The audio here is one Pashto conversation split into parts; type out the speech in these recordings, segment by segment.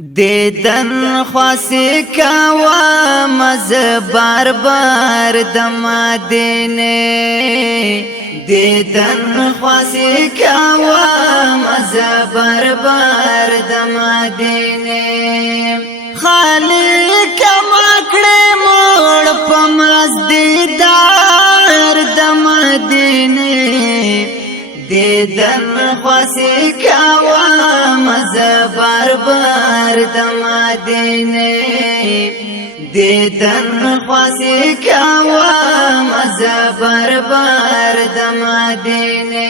دیدن خواسی کوا مز بار بار د مدینه دیدن خواسی کوا مز بار بار د مدینه خالق مکړه موړ پمز دیدار د مدینه دیدن خواسی کوا مز بار بار د مدینه دیدن خواسی کوا مز بار بار د مدینه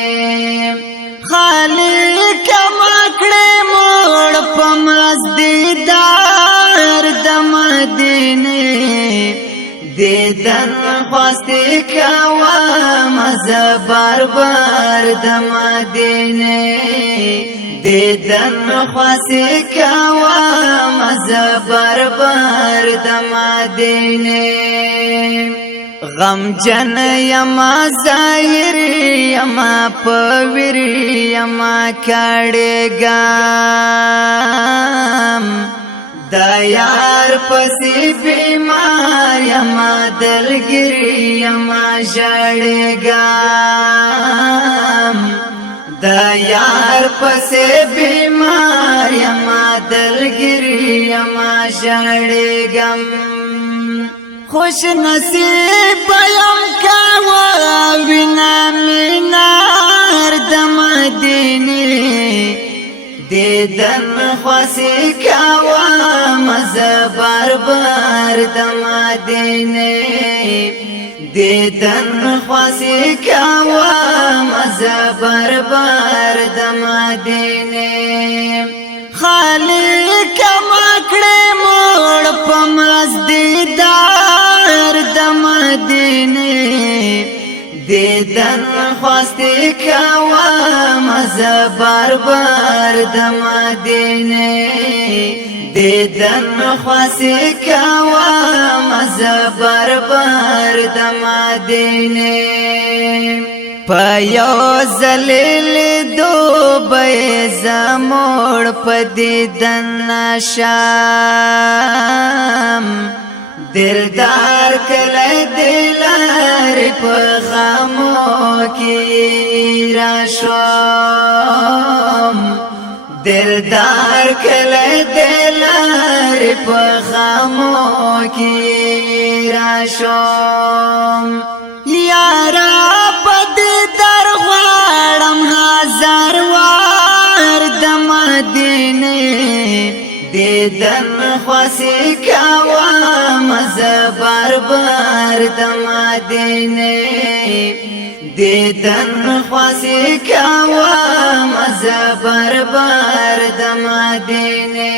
خالق مکړه موړ پمز دیدار د مدینه دیدن خواستی کوا مز بار بار د مدینه دیدن خواستی کوا مز بار بار د مدینه غم جن یما ظاهر یما پویر یما کړهګم دا یار پسی بیمار یما دلگیری یما جڑگام دا یار پسی بیمار یما دلگیری یما جڑگم خوش نصیب یم کوا وینا مینار د مدینه دیدن خواسی کوا مز بار بار د مدینه دیدن خواسی کوا مز بار بار د مدینه خالق مکړه موړ پمز دیدار د مدینه دیدن خواستی کوا مز بار بار د مدینه دیدن خواستی کوا مز بار بار د مدینه پایو زلیل دو بیز موړ پدیدن نشام دلدار کله دلار په خامو کې راشم دلدار کله دلار په خامو کې راشم یارا پد در غواړم هزار وار د مدینه دیدن خواسی کوا مز بار بار د مدینه دیدن خواسی کوا مز بار بار د مدینه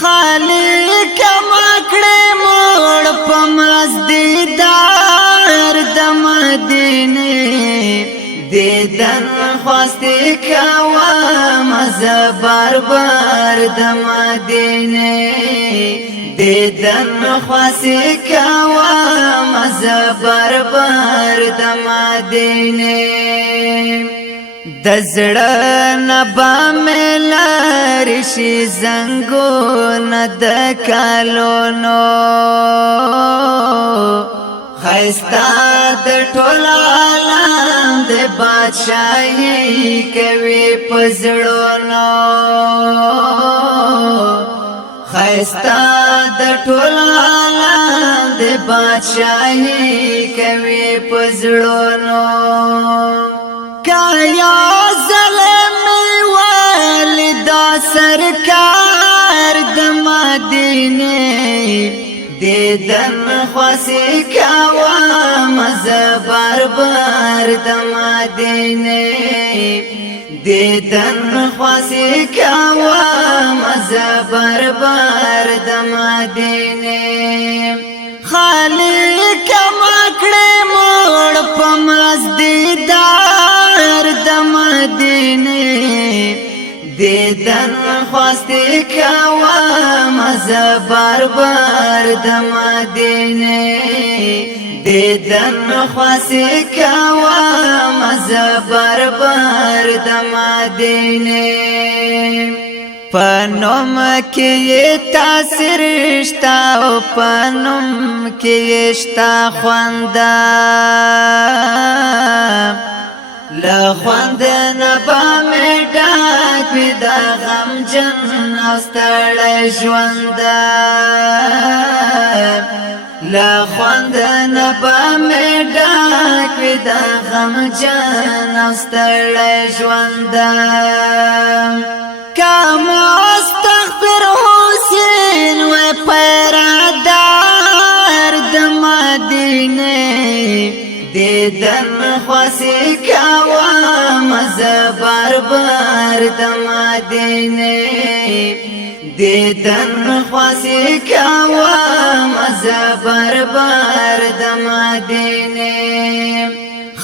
خالق مکړه موړ پمز دیدار د مدینه دیدن خواستی کوا مز بار بار د مدینه دیدن خواستی کوا مز بار بار د مدینه د زړه نبا ملار شي زنګو ند کالونو خیستا د ټول عالم د بادشاہي کوي پزړونو خیستا د ټول عالم د بادشاہي کوي پزړونو کایا ظلم والدا سرکار د مدینه دیدن خواسی کوا مز بار بار د مدینه دیدن خواسی کوا مز بار بار د مدینه خالق مکړه موړ پمز دیدار د مدینه دیدن خواستی کوا مز بار بار د مدینه دیدن خواستی کوا مز بار بار د مدینه پنوم کې تاثیر شتا او پنوم کې شتا خواندا لا خوند نبا مې ډاک د غم جن استړ ژوندا لا خوند نبا مې ډاک د غم جن استړ ژوندا کام استغفر حسین و پرادار د مدینه دیدن خواسی کوا مزه بار د مدینه دیدن خواسی کوا مزه بار د مدینه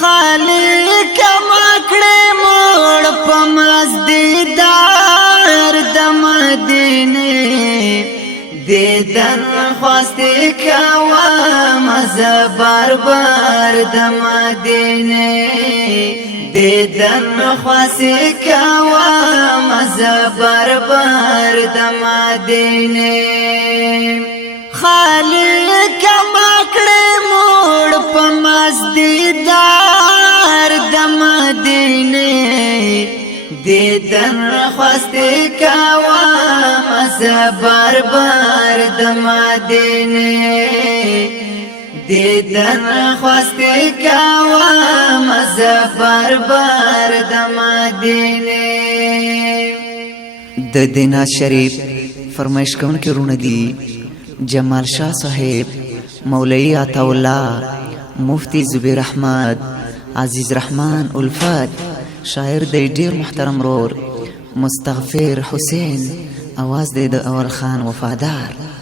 خالق مکړه موړ په مزدیدار د مدینه دیدن خواستی کوا مزه بار د مدینه دیدن خواستی کوا مزه بار د مدینه خالق مکړه موړ په مزدیدار د مدینه دیدن خواستی کوا مزه بار د مدینه دیدن خواستی کوا مزه بار د مدینه د دیناز شریف فرمایش کوونکي رونه دي جمال شاه صاحب، مولوی عطا الله، مفتی زبیر احمد، عزیز رحمان الفت، شاعر دی ډیر محترم رور مستغفر حسین، आवाज دی د اول خان وفادار.